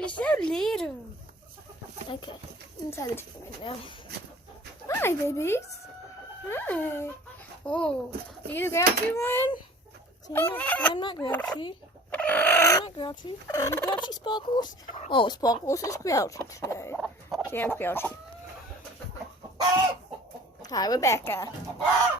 You're so little. Okay, inside the TV right now. Hi, babies. Hi. Oh, are you grouchy, Ryan? See, I'm not grouchy. I'm not grouchy. Are you grouchy, Sparkles? Oh, Sparkles is grouchy today. See, I'm grouchy. Hi, Rebecca.